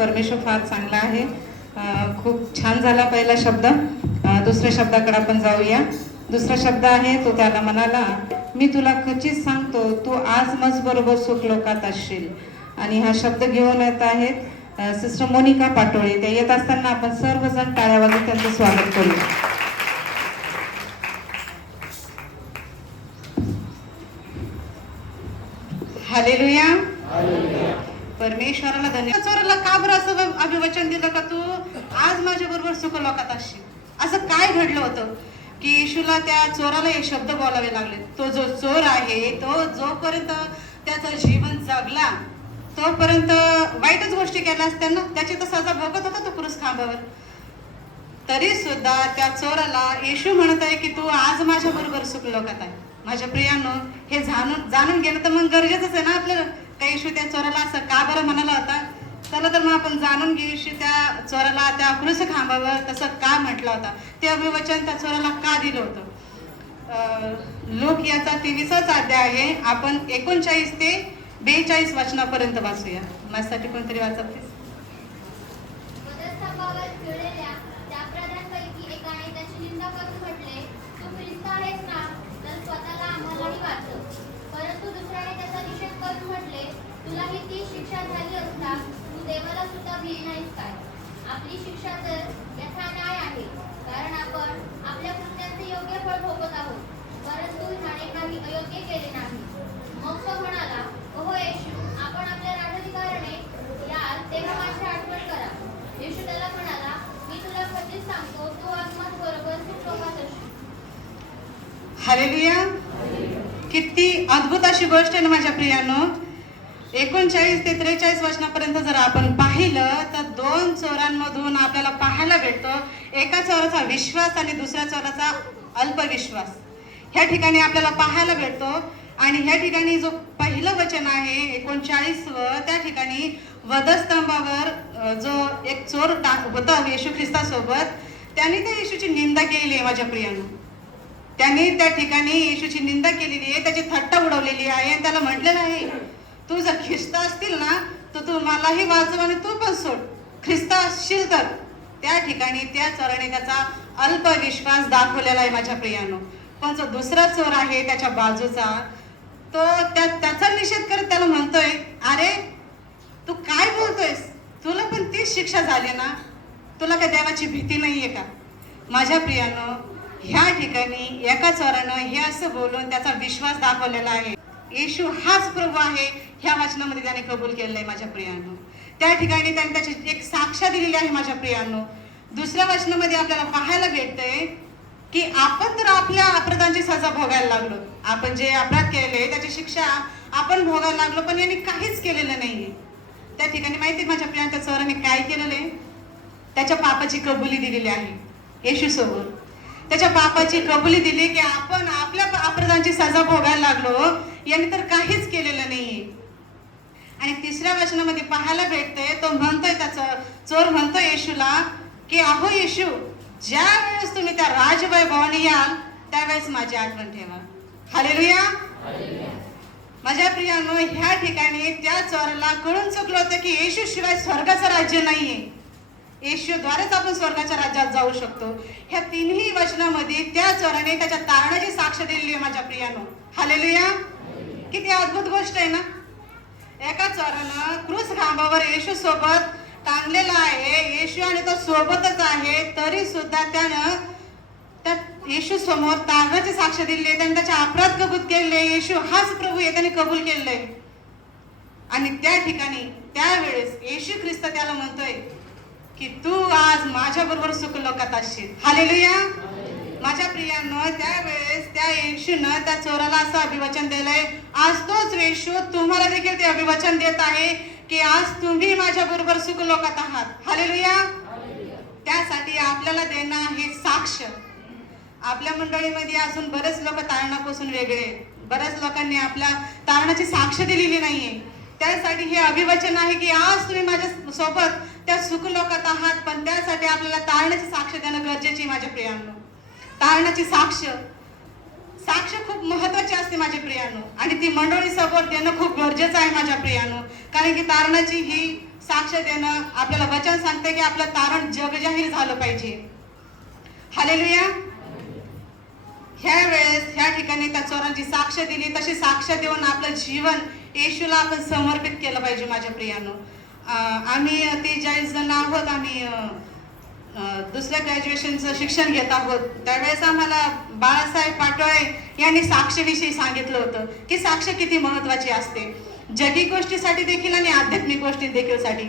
परमेश्वर फार चांगला आहे. खूप छान झाला पहिला शब्द. दुसऱ्या शब्दाकडे आपण जाऊया. दुसरा शब्द आहे तो त्याला म्हणाला, मी तुला खचित सांगतो तू आज मज बरोबर सुख लोकात असशील. आणि हा शब्द घेऊन येत आहेत सिस्टर मोनिका पाटोळे. ते येत असताना आपण सर्वजण टाळ्या वाजवून त्यांचं स्वागत करूया. हालेलुया. परमेश्वराला धन्यवाद. चोराला का बरं असं अभिवचन दिलं का तू आज माझ्या बरोबर सुख लोकात असशील? असं काय घडलं होतं की येशूला त्या चोराला हे शब्द बोलावे लागले? तो जो चोर आहे तो जोपर्यंत त्याचं जीवन जगला तोपर्यंत वाईटच गोष्टी केल्या असत्या ना, त्याची तर सजा भोगत होता तो क्रूस खांबावर. तरी सुद्धा त्या चोराला येशू म्हणत आहे की तू आज माझ्या बरोबर सुख लोकात आहे. माझ्या प्रियांनो, हे जाणून घेणं तर मग गरजेचंच आहे ना आपल्याला. काही येशू त्या चोराला असं का बरं म्हणाला होता? चला तर मग आपण जाणून घेऊ येशू त्या चोराला त्या क्रूस खांबावर तसं का म्हटलं होता, ते अभिवचन त्या चोराला का दिलं होतं. लोक याचा 23 अध्याय आहे. आपण 39 ते 42 वचनापर्यंत वाचूया. माझ्यासाठी कोणतरी वाचा प्लीज. तुलाही ती शिक्षा झाली असता तू देवाला सुद्धा भिली नाहीस काय? आपली शिक्षा तर यथा न्याय आहे, कारण आपण आपल्या कृत्यांचे योग्य फळ भोगत आहोत, परंतु ह्याने काही अयोग्य केले नाही. मग तो म्हणाला, ओहो येशू, आपण आपल्या राजाधिकाराने याल तेव्हा माझी आठवण करा. येशू त्याला म्हणाला, मी तुला खचित सांगतो तू आज माझ्याबरोबर सुख लोकात असशील. हालेलुया. किती अद्भुत अशी गोष्ट आहे ना माझ्या प्रियांनो. 39 ते 43 वचनापर्यंत जर आपण पाहिलं तर दोन चोरांमधून आपल्याला पाहायला भेटतो एका चोराचा विश्वास आणि दुसऱ्या चोराचा अल्पविश्वास. ह्या ठिकाणी आपल्याला पाहायला भेटतो. आणि ह्या ठिकाणी जो पहिलं वचन आहे 39व, त्या ठिकाणी वधस्तंभावर जो एक चोर होता येशू ख्रिस्तासोबत, त्याने त्या येशूची निंदा केलेली आहे माझ्या प्रियांनो. त्याने त्या ठिकाणी येशूची निंदा केलेली आहे, त्याची थट्टा उडवलेली आहे. त्याला म्हटलेलं आहे, तू जर ख्रिस्त असतील ना तर तू मलाही वाचव आणि तू पण सोड. ख्रिस्त असशील तर. त्या ठिकाणी त्या चोराने त्याचा अल्पविश्वास दाखवलेला आहे माझ्या प्रियांनो. पण जो दुसरा चोर आहे त्याच्या बाजूचा, तो त्याचा निषेध करत त्याला म्हणतोय, अरे तू काय बोलतोयस? तुला पण तीच शिक्षा झाली ना, तुला काय देवाची भीती नाहीये का? माझ्या प्रियांनो, ह्या ठिकाणी एका चोरानं हे असं बोलून त्याचा विश्वास दाखवलेला आहे. येशू हाच प्रभू आहे ह्या वचनामध्ये त्याने कबूल केलेलं आहे माझ्या प्रियांनो. त्या ठिकाणी त्याने त्याची एक साक्ष दिलेली आहे माझ्या प्रियांनो. दुसऱ्या वचनामध्ये आपल्याला पाहायला भेटतंय की आपण तर आपल्या अपराधांची सजा भोगायला लागलो. आपण जे अपराध केले त्याची शिक्षा आपण भोगायला लागलो, पण यांनी काहीच केलेलं नाहीये. त्या ठिकाणी माहिती माझ्या प्रियांनो, त्या चोराने काय केलेलं आहे? त्याच्या पापाची कबुली दिलेली आहे येशू समोर. त्याच्या पापाची कबुली दिली की आपण आपल्या अपराधांची सजा भोगायला लागलो, यांनी तर काहीच केलेलं नाहीये. आणि तिसऱ्या वचनामध्ये पाहायला भेटतंय, तो म्हणतोय, त्याचा चोर म्हणतोय येशूला की अहो येशू, ज्या वेळेस तुम्ही त्या राजवैभवाने याल त्यावेळेस माझी आठवण ठेवा. हालेलुया. माझ्या प्रियांनो, ह्या ठिकाणी त्या चोराला कळून चुकलं होतं की येशू शिवाय स्वर्गाचं राज्य नाहीये. येशूद्वारेच आपण स्वर्गाच्या राज्यात जाऊ शकतो. ह्या तिन्ही वचनामध्ये त्या चोराने त्याच्या तारणाची साक्ष दिलेली आहे माझ्या प्रियांनो. हालेलुया. किती अद्भुत गोष्ट आहे ना. एका चोरानं क्रूस खांबावर येशू सोबत टांगलेला आहे, येशू आणि तो सोबतच आहे, तरी सुद्धा त्यानं त्या येशू समोर तारणाची साक्ष दिली आहे. त्याने त्याचे अपराध कबूल केले. येशू हाच प्रभू आहे, त्याने कबूल केलंय. आणि त्या ठिकाणी त्यावेळेस येशू ख्रिस्त त्याला म्हणतोय की तू आज माझ्या बरोबर सुख लोकात असशील. हालेलुया. माझ्या प्रियांनो, त्यावेळेस त्या येशूनं त्या चोराला असं अभिवचन दिलंय. आज तोच येशू तुम्हाला देखील ते अभिवचन देत आहे की आज तुम्ही माझ्या बरोबर सुख लोकात आहात. हालेलुया. त्यासाठी आपल्याला देणं हे साक्ष. आपल्या मंडळीमध्ये अजून बरेच लोक तारणापासून वेगळे, बऱ्याच लोकांनी आपल्या तारणाची साक्ष दिलेली नाहीये. त्यासाठी हे अभिवचन आहे की आज तुम्ही माझ्या सोबत त्या सुख लोकात आहात, पण त्यासाठी आपल्याला तारणाची साक्ष देणं गरजेची माझ्या प्रियांनो. तारणाची साक्ष खूप महत्वाची असते माझ्या प्रियांनो, आणि ती मंडळी समोर देणं खूप गरजेचं आहे माझ्या प्रियांनो. कारण की तारणाची ही साक्ष देणं, आपल्याला वचन सांगते की आपलं तारण जगजाहीर झालं पाहिजे. हालेलुया. ह्या वेळेस ह्या ठिकाणी त्या चोरांची साक्ष दिली, तशी साक्ष देऊन आपलं जीवन येशूला आपण समर्पित केलं पाहिजे. माझ्या प्रियानो, आम्ही 30-40 जण आहोत. आम्ही दुसऱ्या ग्रॅज्युएशनचं शिक्षण घेत आहोत. त्यावेळेस आम्हाला बाळासाहेब पाटोळे यांनी साक्षेविषयी सांगितलं होतं की साक्ष किती महत्वाची असते, जगी गोष्टीसाठी देखील आणि आध्यात्मिक गोष्टी देखील साठी.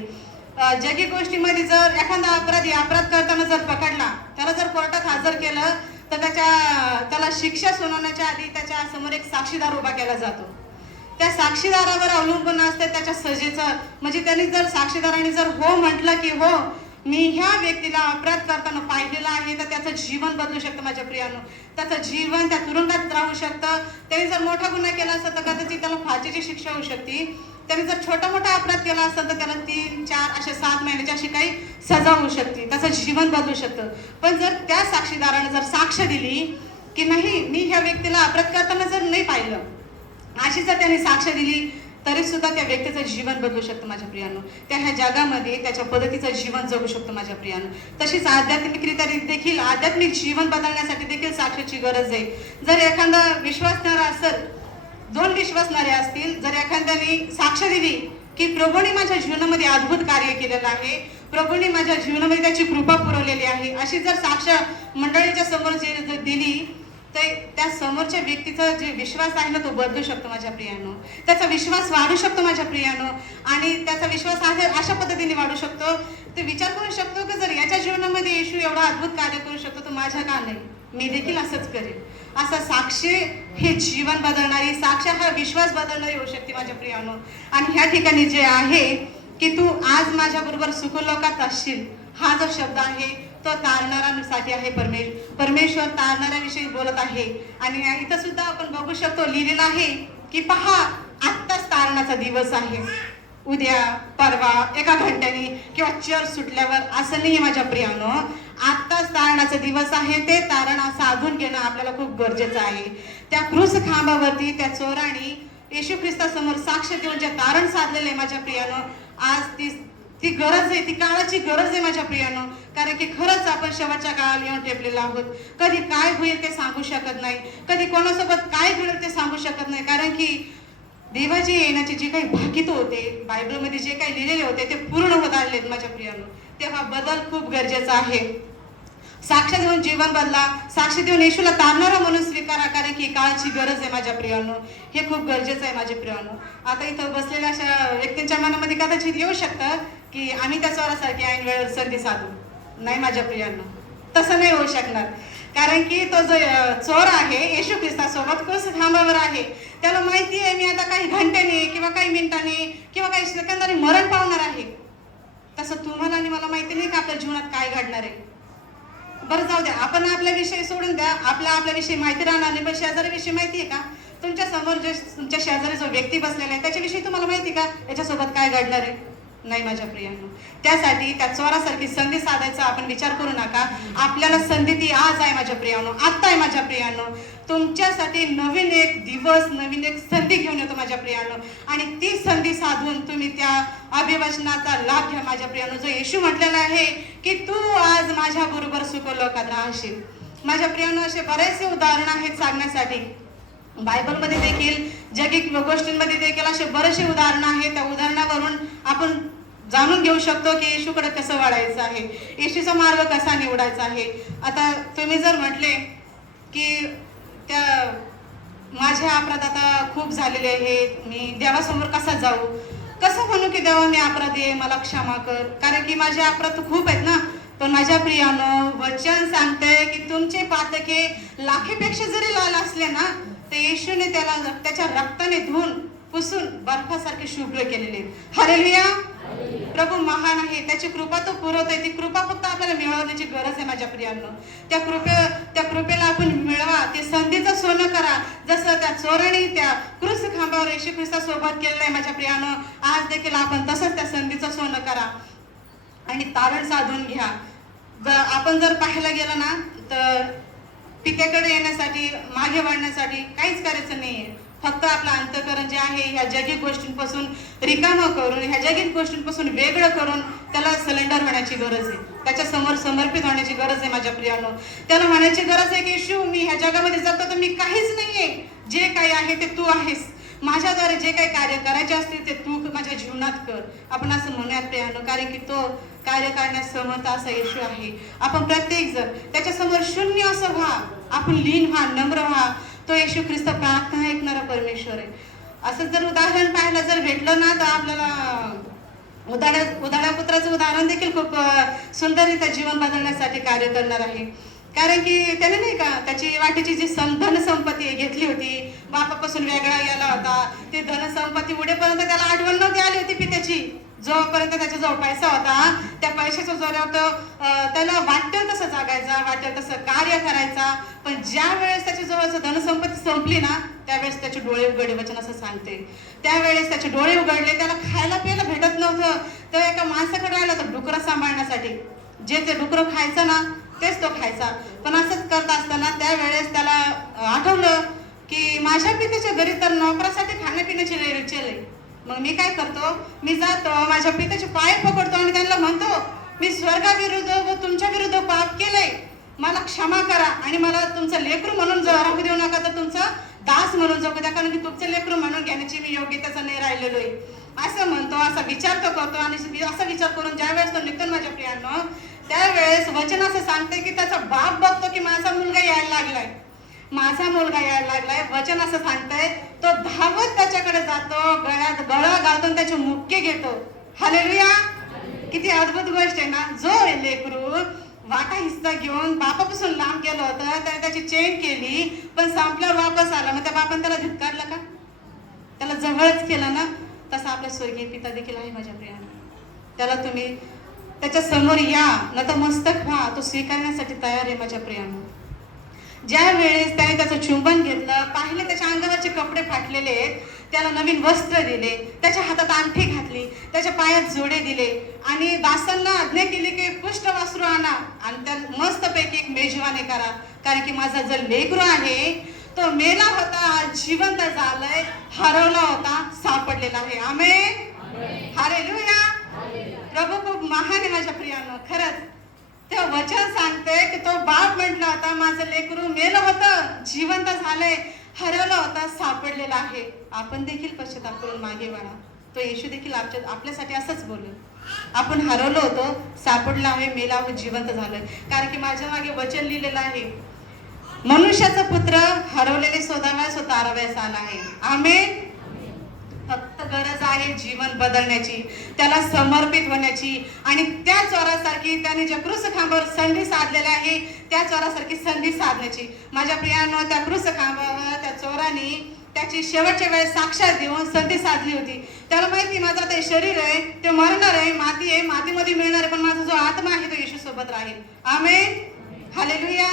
जगी गोष्टीमध्ये जर एखादा अपराधी अपराध करताना जर पकडला, त्याला जर कोर्टात हजर केलं तर त्याला शिक्षा सुनावण्याच्या आधी त्याच्या समोर एक साक्षीदार उभा केला जातो. त्या साक्षीदारावर अवलंबून असते त्याच्या सजेचं. म्हणजे त्यांनी जर साक्षीदाराने जर हो म्हटलं की हो मी ह्या व्यक्तीला अपराध करताना पाहिलेलं आहे, तर त्याचं जीवन बदलू शकतं. माझ्या प्रियानो, त्याचं जीवन त्या तुरुंगात राहू शकतं. त्याने जर मोठा गुन्हा केला असेल तर कदाचित त्याला फाशीची शिक्षा होऊ शकते. त्याने जर छोटा मोठा अपराध केला असेल तर त्याला 3-4 असे 7 महिन्याची अशी काही सजा होऊ शकते. त्याचं जीवन बदलू शकतं. पण जर त्या साक्षीदाराने जर साक्ष दिली की नाही मी ह्या व्यक्तीला अपराध करताना जर नाही पाहिलं, अशी जर त्याने साक्ष दिली तरी सुद्धा त्या व्यक्तीचं जीवन बदलू शकतं. माझ्या प्रियानो, त्या ह्या जगामध्ये त्याच्या पद्धतीचं जीवन जगू शकतो. माझ्या प्रियानो, तशीच आध्यात्मिकरित्या देखील आध्यात्मिक जीवन बदलण्यासाठी देखील साक्षीची गरज आहे. जर एखादा विश्वासणारा असेल, 2 विश्वासणारे असतील, जर एखाद्याने साक्ष दिली की प्रभूने माझ्या जीवनामध्ये अद्भुत कार्य केलेलं आहे, प्रभूने माझ्या जीवनामध्ये त्याची कृपा पुरवलेली आहे, अशी जर साक्ष मंडळीच्या समोर जर दिली तर त्या समोरच्या व्यक्तीचा जे विश्वास आहे ना तो बदलू शकतो. माझ्या प्रियानो, त्याचा विश्वास वाढू शकतो. माझ्या प्रियानो, आणि त्याचा विश्वास आहे अशा पद्धतीने वाढू शकतो. ते विचार करू शकतो की जर याच्या जीवनामध्ये येशू एवढा अद्भुत कार्य करू शकतो तर माझ्या का नाही, मी देखील असंच करेन. असा साक्ष हे जीवन बदलणारी, साक्ष हा विश्वास बदलणारी होऊ शकते. माझ्या प्रियानो, आणि ह्या ठिकाणी जे आहे की तू आज माझ्या बरोबर सुखलोकात असशील, हा जो शब्द आहे तो तारणाऱ्यांसाठी आहे. परमेश्वर तारणाऱ्याविषयी बोलत आहे. आणि इथं सुद्धा आपण बघू शकतो लिहिलेलं आहे की पहा आत्ताच तारणाचा दिवस आहे, उद्या परवा 1 घंट्यानी किंवा चर सुटल्यावर असं नाही. माझ्या प्रियानो, आत्ताच तारणाचा दिवस आहे. ते तारण साधून घेणं आपल्याला खूप गरजेचं आहे. त्या क्रूस खांबावरती त्या चोराने येशू ख्रिस्तासमोर साक्ष देऊन जे तारण साधलेलं आहे. माझ्या प्रियानो, आज ती गरज आहे, ती काळाची गरज आहे. माझ्या प्रियानो, कारण की खरंच आपण शेवटच्या काळाला येऊन टेपलेलो आहोत. कधी काय होईल ते सांगू शकत नाही, कधी कोणासोबत काय घडेल ते सांगू शकत नाही. कारण की देवाची येण्याचे जे काही भाकित होते, बायबलमध्ये जे काही लिहिलेले होते ते पूर्ण होत आलेले आहेत. माझ्या प्रियानो, तेव्हा बदल खूप गरजेचा आहे. साक्ष देऊन जीवन बदला, साक्ष देऊन येशूला तारणारा म्हणून स्वीकारा, कारण की काळाची गरज आहे. माझ्या प्रियानो, हे खूप गरजेचं आहे. माझे प्रियानो, आता इथं बसलेल्या अशा व्यक्तींच्या मनामध्ये कदाचित येऊ शकतं की आम्ही त्या चोरासारखी ऐन वेळेवर संधी साधू. नाही माझ्या प्रियानो, तसं नाही होऊ शकणार. कारण की तो जो चोर आहे येशू ख्रिस्तासोबत क्रूस खांबावर आहे, त्याला माहिती आहे मी आता काही घंट्याने किंवा काही मिनिटांनी किंवा काही सेकंदाने मरण पावणार आहे. तसं तुम्हाला आणि मला माहिती नाही का आपल्या जीवनात काय घडणार आहे. बरं जाऊ द्या, आपण आपल्या विषयी सोडून द्या, आपल्या विषयी माहिती राहणार नाही. पण शेजारीविषयी माहिती आहे का? तुमच्या समोर जे तुमच्या शेजारी जो व्यक्ती बसलेला आहे त्याच्याविषयी तुम्हाला माहिती का याच्यासोबत काय घडणार आहे? नाही माझ्या प्रियांनो, त्यासाठी त्या चोरासारखी संधी साधायचा आपण विचार करू नका. आपल्याला संधी ती आज आहे माझ्या प्रियांनो, आत्ता आहे माझ्या प्रियांनो. तुमच्यासाठी नवीन एक दिवस, नवीन एक संधी घेऊन येतो माझ्या प्रियांनो, आणि ती संधी साधून तुम्ही त्या अभिवचनाचा लाभ घ्या माझ्या प्रियांनो. जो येशू म्हटलेला आहे की तू आज माझ्या बरोबर सुखलोकात राहशील. माझ्या प्रियांनो, असे बरेचसे उदाहरण आहेत सांगण्यासाठी. बायबलमध्ये देखील, जगिक गोष्टींमध्ये देखील असे बरेचसे उदाहरण आहेत. त्या उदाहरणावरून आपण जाणून घेऊ शकतो की येशूकडे कसं वाढायचं आहे, येशूचा मार्ग कसा निवडायचा आहे. आता तुम्ही जर म्हटले की त्या माझे अपराध आता खूप झालेले आहेत, मी देवासमोर कसा जाऊ, कसं म्हणू की देवा मी अपराधी आहे, मला क्षमा कर, कारण की माझे अपराध खूप आहेत ना. पण माझ्या प्रियानो, वचन सांगते की तुमचे पातके लाखेपेक्षा जरी लाल असले ना, तर येशूने त्याला त्याच्या रक्ताने धुवून पुसून बर्फासारखे शुभ्र केलेले. हालेलुया. प्रभू महान आहे, त्याची कृपा तो पुरवतोय. ती कृपा फक्त आपल्याला मिळवण्याची गरज आहे माझ्या प्रियांनो. त्या कृपेला आपण मिळवा, ते संधीचं सोनं करा. जसं त्या चोराने त्या क्रूस खांबावर येशू ख्रिस्तासोबत केलेलं आहे माझ्या प्रियांनो, आज देखील आपण तसंच त्या संधीचं सोनं करा आणि तारण साधून घ्या. आपण जर पाहायला गेलं ना तर पित्याकडे येण्यासाठी, मागे वाढण्यासाठी काहीच करायचं नाहीये. फक्त आपलं अंतःकरण जे आहे ह्या जगिक गोष्टींपासून रिकामं करून, ह्या जगिक गोष्टींपासून वेगळं करून त्याला सलेंडर होण्याची गरज आहे, त्याच्या समोर समर्पित होण्याची गरज आहे माझ्या प्रियानो. त्याला म्हणायची गरज आहे की येशू, मी ह्या जगामध्ये जगतो तर मी काहीच नाहीये, जे काही आहे ते तू आहेस. माझ्याद्वारे जे काही कार्य करायचे असतील ते तू माझ्या जीवनात कर. आपण असं म्हणूयात प्रियानो, कारण की तो कार्य करण्यास समर्थ असा येशू आहे. आपण प्रत्येक जण त्याच्या समोर शून्य असं व्हा, आपण लीन व्हा, नम्र व्हा. तो येशू ख्रिस्त प्रार्थना ऐकणारा परमेश्वर आहे. असं जर उदाहरण पाहायला जर भेटलं ना, तर आपल्याला उदाड्या पुत्राचं उदाहरण देखील खूप सुंदररित्या जीवन बदलण्यासाठी कार्य करणार आहे. कारण की त्याने नाही का त्याची वाटेची जी धनसंपत्ती घेतली होती, बापापासून वेगळा गेला होता, ती धनसंपत्ती उडेपर्यंत त्याला आठवण नव्हती आली होती पित्याची. जोपर्यंत त्याच्याजवळ पैसा होता, त्या पैशाच्या जोरावर तो त्याला वाटेल तसं जगायचा, वाटेल तसं कार्य करायचा. पण ज्या वेळेस त्याच्या जवळचं धनसंपत्ती संपली ना, त्यावेळेस त्याचे डोळे उघडले. वचन असं सांगते, त्यावेळेस त्याचे डोळे उघडले. त्याला खायला प्यायला भेटत नव्हतं. तर एका माणसाकडे आला तर डुकरं सांभाळण्यासाठी. जे ते डुकरं खायचं ना, तेच तो खायचा. पण असंच करत असताना त्यावेळेस त्याला आठवलं की माझ्या पित्याच्या घरी तर नोकरासाठी खाण्यापिण्याची रेलचेल आहे. मग मी काय करतो, मी जातो माझ्या पित्याचे पाय पकडतो आणि त्यांना म्हणतो, मी स्वर्गाविरुद्ध व तुमच्या विरुद्ध पाप केलंय, मला क्षमा करा आणि मला तुमचं लेकरू म्हणून राहू देऊ नका, तर तुमचा दास म्हणून जगू द्या, कारण की तुमचं लेकरू म्हणून घेण्याची मी योग्यतेचा नाही राहिलेलो आहे. असं म्हणतो, असा विचार तो करतो. आणि असा विचार करून ज्यावेळेस तो निघतो माझ्या प्रियांनो, त्यावेळेस वचन असं सांगते की त्याचा बाप बघतो की माझा मुलगा यायला लागलाय, माझा मुलगा यायला लागलाय. वचन असं सांगतंय, तो धावत त्याच्याकडे जातो, गळ्यात गळा घालून त्याचे मुक्के घेतो. हालेलुया. किती अद्भुत गोष्ट आहे ना. जो लेकरू वाटा हिस्सा घेऊन बापापासून लांब गेलं होतं, त्याने त्याची चेन केली, पण संपल्यावर वापस आला. मग त्या बापाने त्याला धिक्कारलं का? त्याला जवळच केलं ना. तसा आपला स्वर्गीय पिता देखील आहे माझ्या प्रियाने. त्याला तुम्ही त्याच्या समोर या, नतमस्तक व्हा, तो स्वीकारण्यासाठी तयार आहे माझ्या प्रियानो. ज्या वेळेस त्याने त्याचं चुंबन घेतलं, पाहिले त्याच्या अंगावरचे कपडे फाटलेले आहेत, त्याला नवीन वस्त्र दिले, त्याच्या हातात अंगठी घातली, त्याच्या पायात जोडे दिले आणि दासांना आज्ञा केली की पुष्ट वस्त्र आणा आणि त्या मस्तपैकी एक मेजवानी करा, कारण की माझा जो लेकरू आहे तो मेला होता, जिवंत झालाय, हरवला होता, सापडलेला आहे. आमेन. हालेलुया. प्रभू खूप महान आहे माझ्या प्रियानो. खरंच ते वचन सांगते की तो बाप म्हटला होता, माझं लेकरू मेलं होतं, जिवंत झालंय, हरवलं होतं, सापडलेलं आहे. आपण देखील पश्चाताप करून मागे वळा. तो येशू देखील आपल्यासाठी असंच बोललो, आपण हरवलो होतो, सापडला आहे, मेला आहे, जिवंत झालोय. कारण की माझ्या मागे वचन लिहिलेलं आहे, मनुष्याचा पुत्र हरवलेले शोधाव्यास व ताराव्यास आला आहे. आमेन. फक्त गरज आहे जीवन बदलण्याची, त्याला समर्पित होण्याची आणि त्या चोरासारखी त्याने ज्या क्रूस खांबावर संधी साधलेल्या आहे त्या चोरासारखी संधी साधण्याची. माझ्या प्रियांनो, त्या क्रूस खांबावर त्या चोराने त्याची शेवटच्या वेळेस साक्षात देऊन संधी साधली होती. त्याला माहिती माझं ते शरीर आहे, ते मरणार आहे, माती आहे, मातीमध्ये मिळणार आहे, पण माझा जो आत्मा आहे तो येशू सोबत राहील. आमेन. हालेलुया.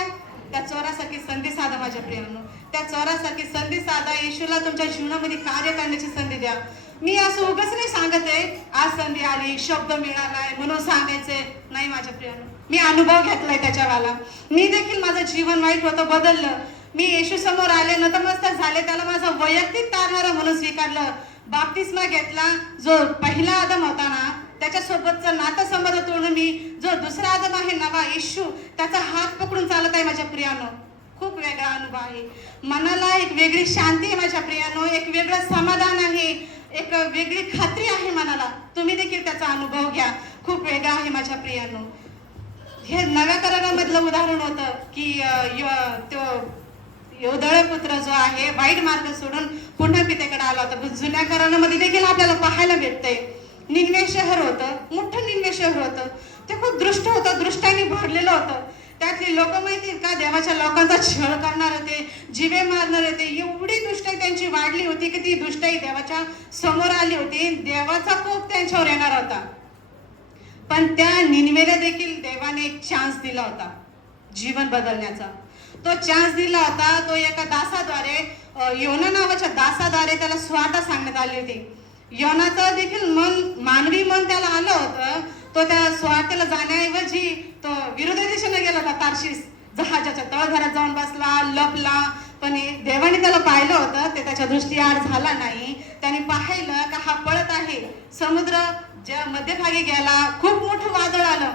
त्या चोरासारखी संधी साधा माझ्या प्रियांनो, त्या चोरासारखी संधी साधा. येशूला तुमच्या जीवनामध्ये कार्य करण्याची संधी द्या. मी असं उगाच नाही सांगत आहे, आज संधी आली, शब्द मिळालाय म्हणून सांगायचंय नाही माझ्या प्रियांनो. मी अनुभव घेतलाय त्याच्यावाला. मी देखील माझं जीवन वाईट होतं, बदललं. मी येशू समोर आले, नतमस्तक झाले, त्याला माझा वैयक्तिक तारणारा म्हणून स्वीकारलं, बाप्तिस्मा घेतला. जो पहिला आदम होता ना, त्याच्यासोबतचं नातेसंबंध तोडून मी जो दुसरा आदम आहे नवा येशू, त्याचा हात पकडून चालत आहे माझ्या प्रियानो. खूप वेगळा अनुभव आहे. मनाला एक वेगळी शांती आहे माझ्या प्रियानो, एक वेगळं समाधान आहे, एक वेगळी खात्री आहे मनाला. तुम्ही देखील त्याचा अनुभव घ्या. खूप वेगळा आहे माझ्या प्रियानो. हे नव्या करारामधलं उदाहरण होतं की तो योधळ पुत्र जो आहे वाईट मार्ग सोडून पुन्हा पितेकडे आला होता. जुन्या करारामध्ये देखील आपल्याला पाहायला भेटतंय. निनवे शहर होतं, मोठं निनवे शहर होतं, ते खूप दृष्ट होतं, दृष्टांनी भरलेलं होतं. त्यातली लोक माहिती का देवाच्या लोकांचा छळ करणार होते, जिवे मारणार होते. एवढी दुष्टाई त्यांची वाढली होती की ती दुष्टाई देवाच्या समोर आली होती. देवाचा कोप त्यांच्यावर येणार होता. पण त्या निनवेला देखील देवाने एक चान्स दिला होता जीवन बदलण्याचा. तो चान्स दिला होता. तो एका दासाद्वारे, योना नावाच्या दासाद्वारे त्याला स्वार्थ सांगण्यात आली होती. योनाचं देखील मन, मानवी मन त्याला आलं होतं. तो त्या स्वार्थाला जाण्याऐवजी तो विरुद्ध दिशेने गेला होता. तार्शिस जहाजाच्या तळघरात जाऊन बसला, लपला, पण देवाने त्याला पाहिलं होतं, ते त्याच्या दृष्टीआड झाला नाही. त्याने पाहिलं का हा पळत आहे. समुद्र ज्या मध्यभागी गेला, खूप मोठं वादळ आलं,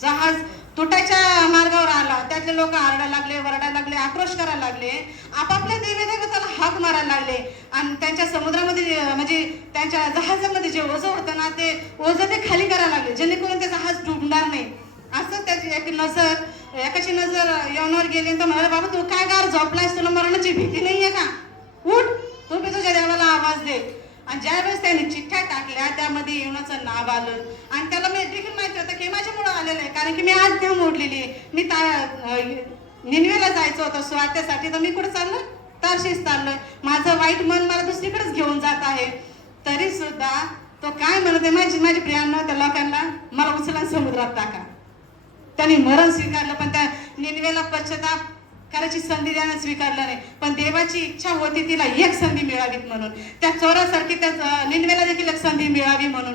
जहाज तुटायच्या मार्गावर आला. त्यातले लोक आरडायला लागले, वरडायला लागले, आक्रोश करायला लागले, आपापल्या देवदेवताला हाक मारायला लागले. आणि त्यांच्या समुद्रामध्ये म्हणजे त्यांच्या जहाजामध्ये जे ओझं होतं ना, ते ओझं ते खाली करायला लागले, जेणेकरून ते जहाज डुबणार नाही. असं त्याची एकाची नजर यवनावर गेली. तर म्हणाले, बाबा तू काय गार झोपलायस, तुला मरणाची भीती नाहीये का? उठ, तू बी तुझ्या देवाला आवाज दे. आणि ज्यावेळेस त्याने चिठ्ठ्या टाकल्या, त्यामध्ये येवनाचं नाव आलं. आणि त्याला मी देखील माहिती होतं की माझ्यामुळं आलेलं आहे, कारण की मी आज्ञा मोडलेली आहे. मी निनवेला जायचं होतं स्वार्थ्यासाठी, तर मी कुठं चाललोय? तार्शीस चाललोय. माझं वाईट मन मला दुसरीकडेच घेऊन जात आहे. तरी सुद्धा तो काय म्हणत आहे, माझी प्रियांनो, त्या लोकांना मला उचला समुद्रात टाका. त्यांनी मरण स्वीकारलं, पण त्या निनवेला पश्चाताप करायची संधी त्याने स्वीकारलं नाही. पण देवाची इच्छा होती तिला एक संधी मिळावी म्हणून, त्या चोरासारखी त्या निनवेला देखील एक संधी मिळावी म्हणून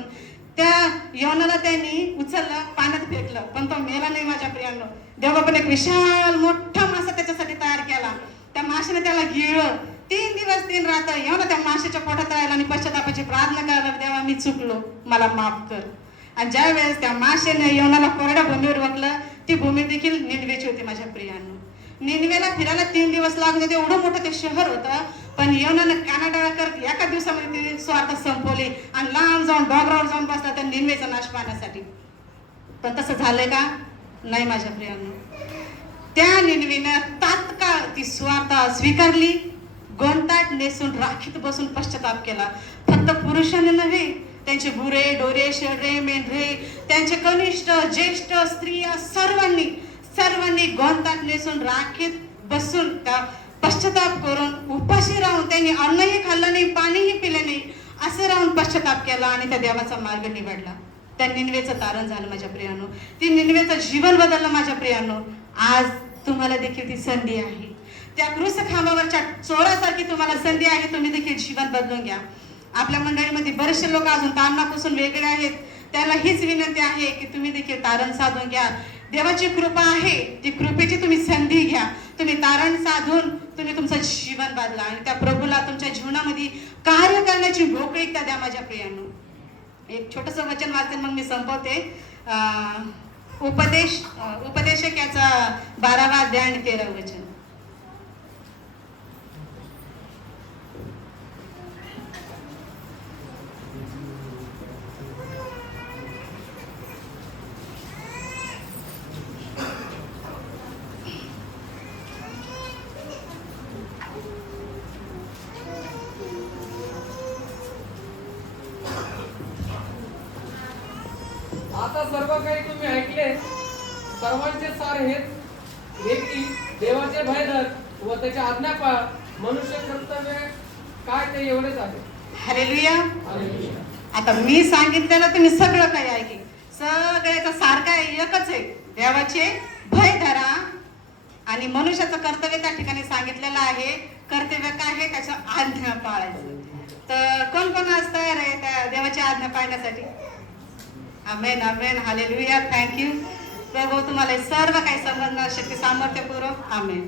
त्या योनाला त्यांनी उचललं, पाण्यात फेकलं, पण तो मेला नाही. माझ्या प्रियांनो, देवाने एक विशाल मोठा मासा त्याच्यासाठी तयार केला. त्या माशाने त्याला गिळलं. 3 दिवस 3 रात्र योना त्या माशाच्या पोटात राहिला आणि पश्चातापाची प्रार्थना करायला, देवा मी चुकलो, मला माफ कर. आणि ज्या वेळेस त्या माशाने योनाला कोरड्या भूमीवर वकलं, ती भूमी देखील निनवेची होती. माझ्या प्रियांनो, निनवेला फिरायला 3 दिवस लागत होते, एवढं मोठं ते शहर होतं. पण योनानं कानाडाळा करत एका दिवसामध्ये ते स्वार्थ संपवले आणि लांब जाऊन डोंगरावर जाऊन बसला त्या निनवेचा नाश पाहण्यासाठी. पण तसं झालंय का? नाही. माझ्या प्रियांनो, त्या निनवेनं तात्काळ ती स्वार्थ स्वीकारली, गोंताट नेसून राखीत बसून पश्चाताप केला. फक्त पुरुषांनी नव्हे, त्यांचे गुरे डोरे शेळरे मेंढरे, त्यांचे कनिष्ठ ज्येष्ठ स्त्रिया सर्वांनी गोंताट नेसून राखीत बसून त्या पश्चाताप करून उपाशी राहून, त्यांनी अन्नही खाल्लं नाही, पाणीही पिले नाही, असं राहून पश्चाताप केला आणि त्या देवाचा मार्ग निवडला. त्या निनवेचं तारण झालं. माझ्या प्रियांनो, ती निनवेचं जीवन बदललं. माझ्या प्रियांनो, आज तुम्हाला देखील ती संधी आहे. त्या क्रूस खांबावरच्या चोरासारखी तुम्हाला संधी आहे. तुम्ही देखील जीवन बदलून घ्या. आपल्या मंडळीमध्ये बरेचसे लोक अजून तारणापासून वेगळे आहेत. त्याला हीच विनंती आहे की तुम्ही देखील तारण साधून घ्या. देवाची कृपा आहे, ती कृपेची तुम्ही संधी घ्या. तुम्ही तारण साधून तुम्ही तुमचं जीवन बदला आणि त्या प्रभूला तुमच्या जीवनामध्ये कार्य करण्याची मोकळीकता द्या. माझ्या प्रियांनो, एक छोटंसं वचन वाचन मग मी संपवते. उपदेशक याचा 12वा अध्याय आणि 13वे वचन. आता सर्व काही तुम्ही ऐकले. सर्वांचे सार हेच हे की देवाचे भय धर व त्याची आज्ञा पाळ. मनुष्य कर्तव्य काय ते एवढेच आहे. हालेलुया. हालेलुया. आता मी सांगितलेलं तुम्ही सगळं काही ऐकले. सगळ्याचा सारखा एकच आहे, देवाचे भय धरा. आणि मनुष्याचं कर्तव्य त्या ठिकाणी सांगितलेलं आहे. कर्तव्य काय आहे? त्याच्या आज्ञा पाळायचं. तर कोण कोण आज तयार आहे त्या देवाची आज्ञा पाळण्यासाठी? आमेन आमेन. हालेलुया. थँक्यू प्रभू, तुम्हाला सर्व काही समजणार शक्ती सामर्थ्य पुरव. आमेन.